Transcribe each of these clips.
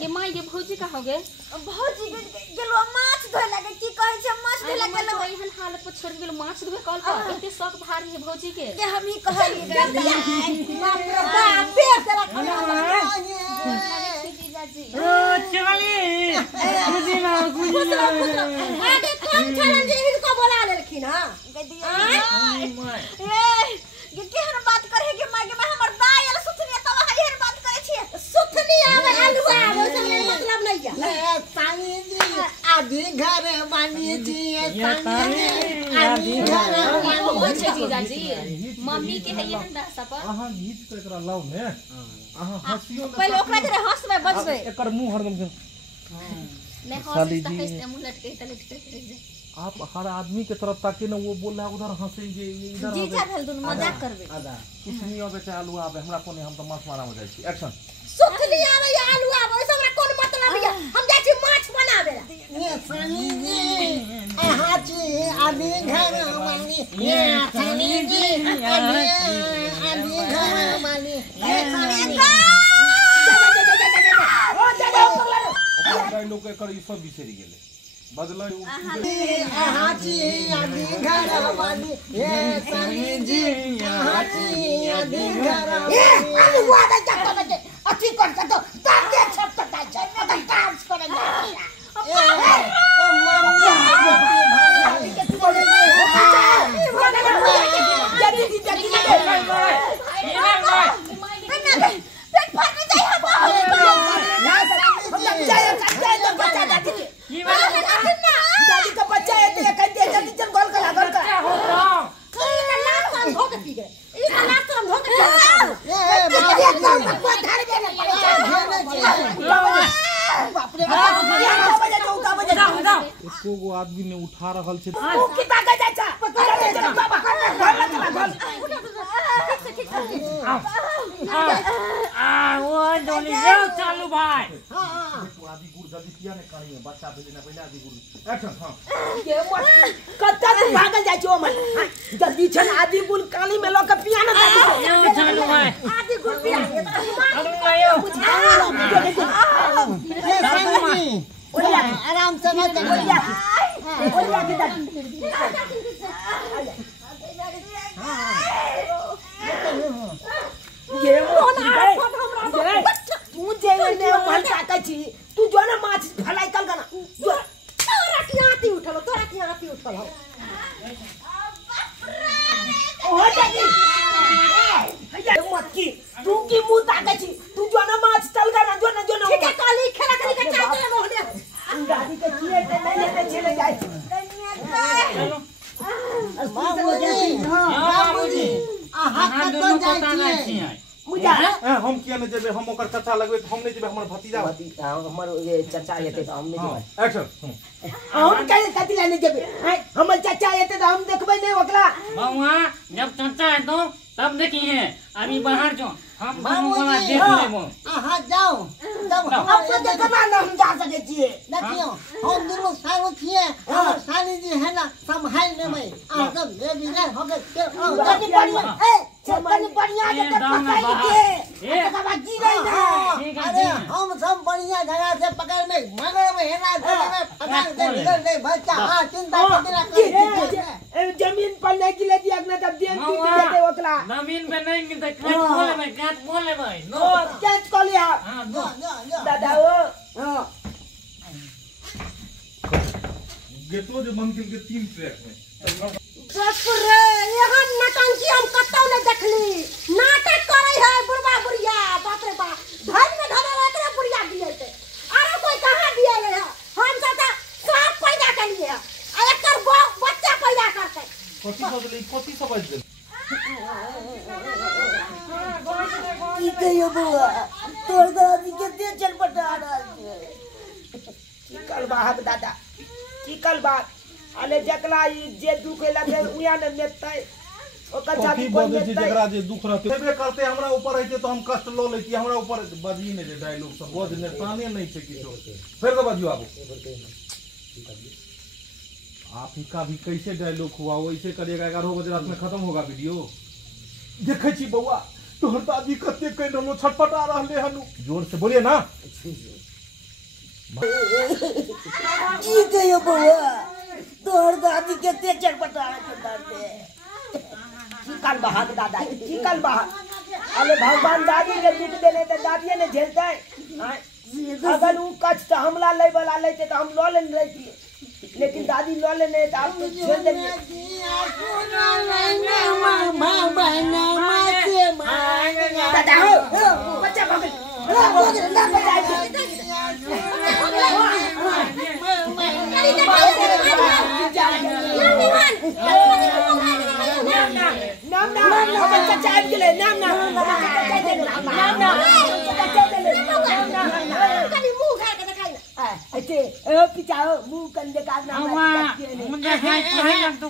गे my गे भौजी का हो गे भौजी गेलो माछ धोय लगे की कहै छै माछ धोय लगे गेलो एहन हालत पर छोड़ गेलो माछ धोय कल पर एते शौक भारी है भौजी के हम ही कहलिए गे बाप रे बाप तेरा खाना जीजाजी ओ चली खुशी ना आगे कौन चलन जे इनको बोला लेलखिन हां ये केहन बात करे के माय के हमर दाई एल सुथनी तब हेर बात करे छी सुथनी आवे हलवा आवे से मतलब नहीं है सानी जी आधी घर बानी जी सानी आधी घर हो छै जीजाजी मम्मी के है एहन दशा पर अहां गीत तो एकरा लाउ ने अहां हंसियो पहले ओकरा जे हंसबे बजबे एकर मुंह हरदम से नहीं हंस तक मुंह लटके रह जाए आप हर आदमी के तरफ ताकि ना वो बोल रहा है उधर हंसेंगे इधर जीजा भेल दुन मजाक करबे आधा कुछ नहीं होबे चाहे आलू आबे हमरा कोने हम तो माछ मारा हो जाय छी एक्शन सुथनी आवे या आलू आवे ओइ हमरा कोन मतलब है हम जाय छी माछ बनावे ये सानी जी आहा जी आधी घर बानी ये सानी जी आधी घर बानी ये सानी जी ओ जाबे डायलॉग के कर ई सब बिसरी गेले बदला आहा जी आधी घर बानी ये सानी जी आहा जी आधी घर ए आलू आवे जा बजे अथी कर तो ताके छप तक जाय त डांस करेंगे एको आदमी ने उठा रहल छै वो डोली जाओ चालू भाई आदि गुड़ जल्दी किया ने कहानी में बच्चा भेजना पहले आदि गुड़ एक्शन हां ये मत कत्ता तू भागल जाय छो मन जल्दी छन आदि गुड़ काली में लोग पिया ना यो चालू भाई आदि गुड़ पिया ये सानी जी आराम से मत बोलिए ओलिया के जा ये मोन हमरा तू जे ने मन ताकै छी तू जो ना माछ फलाई कल गना तोरा की आती उठलो ओ जागी ये मत की तू की मुंह ताकै छी तू जो ना माछ चल गना जो ना ठीक है काली खेला करी के चाय चले मोहने गाड़ी के किए ते नहीं लेते चले जाए बाबूजी आहा कतो जाय छी मुजा हम किया ने जेबे हम ओकर कथा लगबे हम नहीं जेबे हमर भतीजा हमर ये चाचा हेते त हम नहीं जेबै एक्शन हम कहे कथि लाने जेबै हमर चाचा हेते त हम देखबै नहीं ओकरा बउआ जब चाचा है तो तब देखिए अभी बाहर जो हम वाला देख लेबो आहा जाओ जब अब तो देखबा ना हम जा सके छिए देखियो हम दुनु सारो छिए हमर सानी जी है ना संभाल लेबै आ सब ले बिना हो गए कनी बढ़िया कनी बढ़िया के पकड़ के तका जी गई ना अरे हम सब बढ़िया जगह से पकड़ में मगर में है ना पकड़ दे निकल दे बच्चा हां चिंता मत करो जमीन पर नहीं गिले दिया ना तब देन की देते ओकला जमीन पे नहीं मिलते काट बोले भाई नो कैच कर लिया हां दादा ओ हां गेतो जो मंकिल के 3 ट्रैक में रे एहन नटंकी हम कतौ न देखली नाटक करे है बुढ़वा बुढ़िया बाप रे बाप धन में धरे एकरे बुढ़िया दिए थे अरे कोई कहां दिए ले हम सब सांप पैदा कर लिए आ एकर बच्चा पैदा करते कथि सब बज गेल की कहियो बुआ तोर दादी के दे चल पटा रहा है की कल बाप दादा की कल बात अले जकला जे दुख लगे उया न नेतै ओकर जाति कोन नेतै जकरा जे दुख रहते बे करते हमरा ऊपर रहते तो हम कष्ट लो लेती हमरा ऊपर बजी ने जे डायलॉग सब बोझ ने ताने नहीं छे किछो फिर तो बजियो आबो आप का भी कैसे डायलॉग हुआ वैसे करिएगा 11 बजे रात में खत्म होगा वीडियो देखे छी बउआ तोहर दादी कते कह रहलो छटपटा रहले हनु जोर से बोलिए ना की कहियो बउआ तोहर दादी केते चटपटा करते चिकल बहाग दादा चिकल बहाग अरे भगवान दादी के दुख देने तो दादिये ने झेलते अगर वो कष्ट हमला ले वाला लेते तो हम लो लेने रहती लेकिन दादी लो लेने तो आप तो झेल देंगे दादा हो बच्चा भाग मुंह कंधे का मुझे खाई पढ़ाई लग तो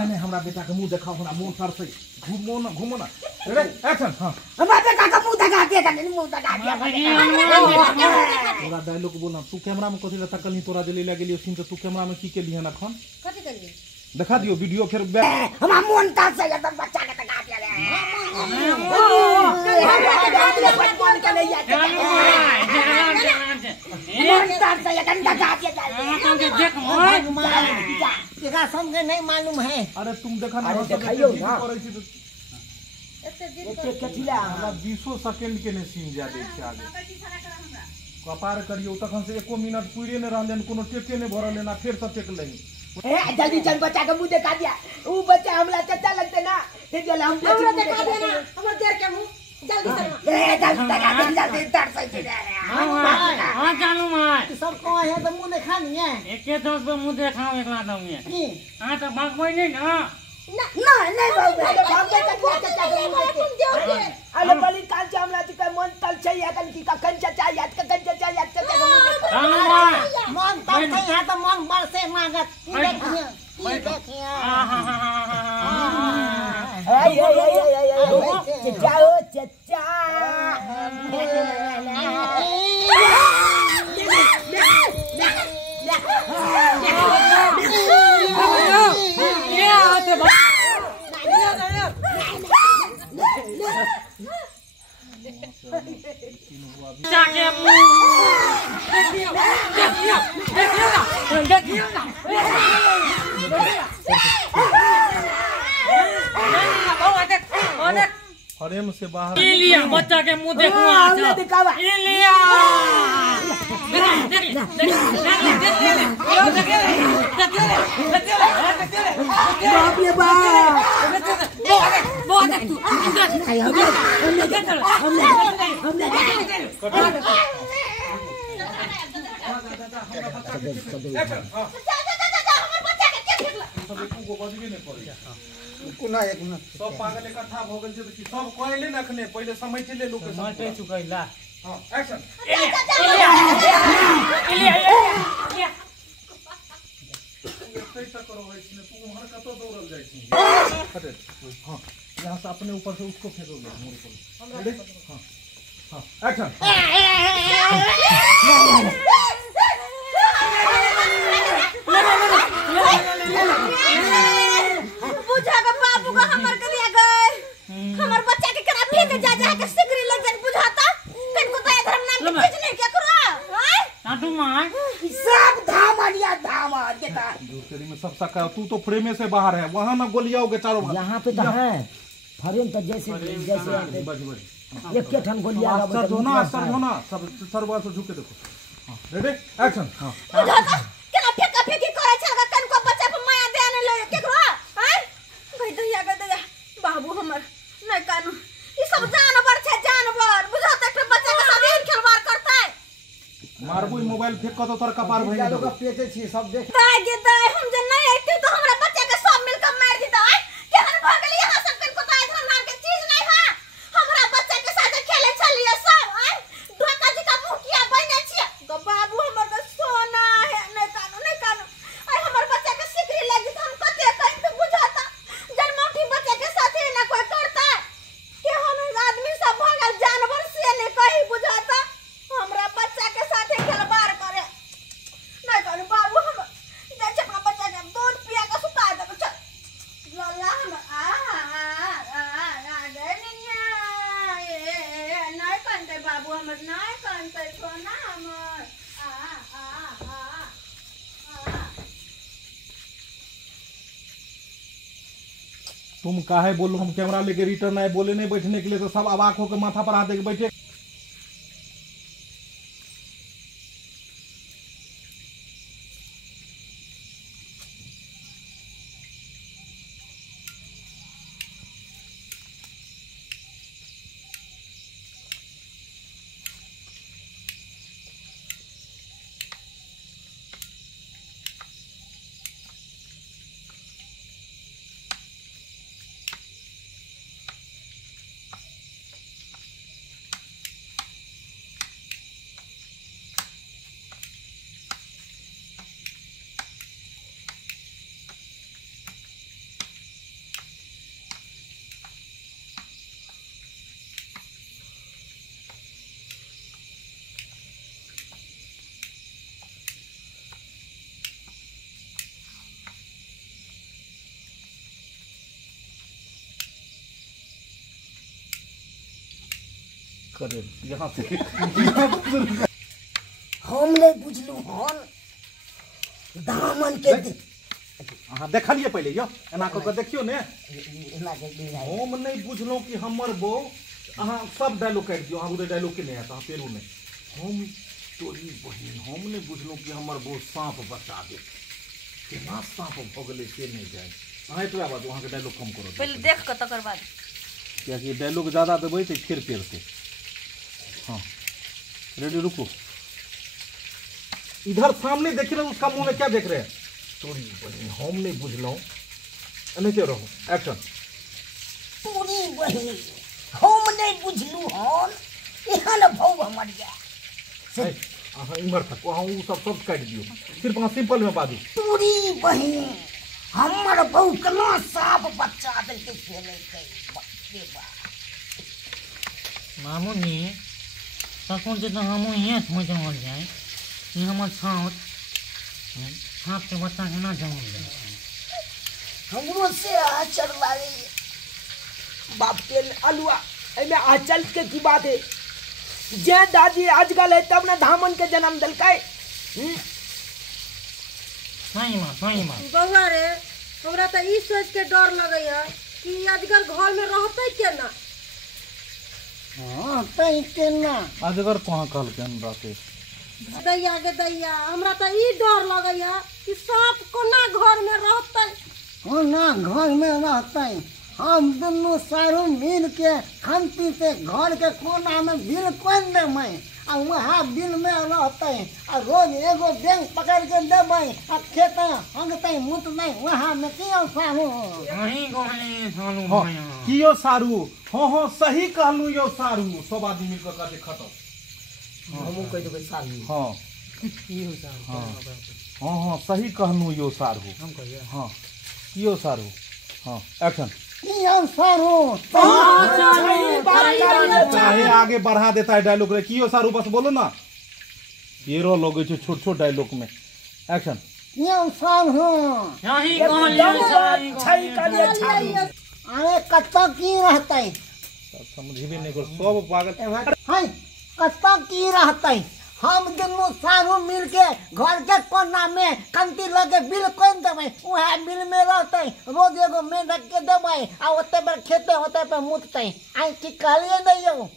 नहीं हमरा बेटा के मुंह देखाओ हमरा मुंह सर से घूमो ना रेडी एक्शन हां हमारे बेटा का मुंह दिखा दिया कर मुंह दिखा दिया तोरा डायलॉग बोलना तू कैमरा में कथि लता कल तोरा जे ले गेलियो सीन तो तू कैमरा में की के लिए ना खन कथी करिए दिखा दियो वीडियो फिर हम मन का से एकदम बच्चा के दिखा दिया समझे नहीं मालूम है अरे तुम देखा ना दिखाइयो ना हमरा 20 सेकंड के ने सीन जा दे छै आगे कपार करियो तखन से 1 मिनट पूरे ने रहले कोनो टेके ने भरल ना फिर सब टेक लई जल्दी चल बच्चा का मुंह दिखा दिया वो बच्चा हमला चचा लगते ना ते चल हम हमरा दिखा देना हमर देर के मुंह जल्दी से जल्दी तर से हां जानू माय सबको है तो मुंह दिखा नहीं है एके दोस्त पे मुंह देखाओ एकला दूंगी हां तो भागबै नहीं ना नहीं अरे बली काल से हमरा के मन तल छै अकन की कखन चचा याद कखन चचा याद चचा मन तक नहीं है तो मन बरसे मांगत जाओ चचा जाके देखियो ना फ्रेम से बाहर लिया बच्चा के मुंह देखवा दिखावा लिया बाप रे बाप सब पागल इकट्ठा भ गेल छै त सब कहले न अखने पहिले समझ ले लोग माटे चुकैला हां एक्शन कैसा करो भाई तू हर कतो दौड़ल जाय छी हटे हां यहां से अपने ऊपर से उसको फेंकोगे मोर पर रेडी हां हां एक्शन बुझा के बाबू को हमर के दिया गए हमर बच्चा के करा फेंक जा के सिगरी लग जाए बुझाता कन को तो धर्म नाम के कुछ नहीं क्या करो हैं साधु माय सब धामनिया धाम देता दूसरी में सब सका तू तो फ्रेम से बाहर है वहां ना गोलियाओगे चारों भाग यहाँ पे तो है फरेम तो जैसे बज एक के ठन गोलियां सर धोना सब सरवा से झुके देखो हां रेडी एक्शन हां बुझाता कना फेंका फेंकी करे छलगा कन को बच्चा पे माया देने ले के करो हैं भाई दहिया के दहिया बाबू हमर नहीं कानू ई सब जानवर छे जानवर बुझाता के बच्चा के साथ इन खिलवाड़ करता है मारबू मोबाइल फेंक को तो तोर कपार भई लोग पेटे छी सब देख दागे दाए हम जे नहीं आते तो हमरा बच्चा के सब मिलकर मार दी दाए केहन भागल यहां सब कन को दाए धर्म नाम के चीज नहीं है हमरा बच्चा के साथ खेले चलिए सब हैं ढोका जी का मुंह किया बने छी तो बाबू हमर के सोना है नहीं कानू आई हमर बच्चा के सिकरी लगी तो हम कते कहीं पे बुझाता जन्मौठी बच्चा के साथ ना कोई करता के हम आदमी सब भागल जानवर से ने कहीं बुझाता हमरा बच्चा के साथ खिलवाड़ करे नहीं कानू बाबू हम जा अपना बच्चा बनते सोना हमर आ तुम काहे बोलो हम कैमरा लेके रिटर्न आए, बोले नहीं बैठने के लिए, तो सब अवाक होकर माथा पर हाथ देके बैठे। करे यहाँ से हम नहीं बुझलू हन दामन के हाँ देखलिए पहले यो एना कऽ के देखियो ने। हम नहीं बुझलो कि हमर बो अहाँ सब डायलॉग काट दियो, अहाँ उधर डायलॉग के नहीं आता, अहाँ पेरू नहीं। हम तोरी बहिन हम नहीं बुझलो कि हमर बो सांप बचा दे, केना सांप भगले से नहीं जाए। अहाँ एतबा बात वहाँ के डायलॉग कम करो, पहले देख के तकर बाद क्या डायलॉग ज्यादा देबै तो फिर पेरते। हाँ रेडी रुको, इधर सामने देख रहे, उसका मुंह में क्या देख रहे हैं। तोरी बहिन हम नहीं बुझलो, नहीं क्यों रहो एक्शन। तोरी बहिन हम नहीं बुझलू हन एहन भौ हमर या अहाँ इमर तक वहाँ वो सब काट दियो, सिर्फ अहाँ सिंपल में बाजू। तोरी बहिन हमर बहू केना साफ बच्चा देलकै से नहीं कही मामूनी तखन जे तो हम यहाँ समझ जाए कि हमर छाँट छाँट के बच्चा केना जन्म दे। हमरो से आचर लागे बाप के अलुआ एमे आचल के की बात है। जे दादी आजकल है तब ना धामन के जन्म दिलकै। सही माँ बउआ रे हमरा तो ई सोच के डर लगे है कि अजगर घर में रहते केना। हाँ तई केना अजगर कहाँ कहलकै रहते। दैया गे दैया हमरा तो ई डर लगे है कि सांप कोना घर में रहते। कोना घर में रहते, हम दुनू सारू मिल के खंती से घर के कोना में बिल कोन देबै आ वहाँ बिल में रहते आ रोज एगो बैंक पकड़ के देबै आ खेते हंगते मुतबै वहाँ में क्यों सारू। वही कहले सालू हाँ भैया कियो सारू, हाँ सही कहलू यो सारू, सब आदमी मिलकर कहते खत्म। हमहू कह देबै साली। हाँ कियो सालू हाँ हाँ सही कहलू यो सारू। हम कहिए हाँ कियो सारू। हाँ एक्शन। क्यों सारू चाहे आगे बढ़ा देता है डायलॉग रे, कियो सारू बस बोलो ना, हीरो लोगे छो छोट छोट डायलॉग में। एक्शन। क्यों सारू यही कहले छै कालिया छाड़ी। अरे कत्ता की रहते समझबे नहीं कर, सब पागल। है कत्ता की रहते, हम दुनू सारू मिल के घर के कोना में कंती लगे बिल कोन देबै वहाँ बिल में रहते, रोज एगो मेढक के देबै आ ओते पर खेते होते पे मुतते। आई की कहलिए नहीं यौ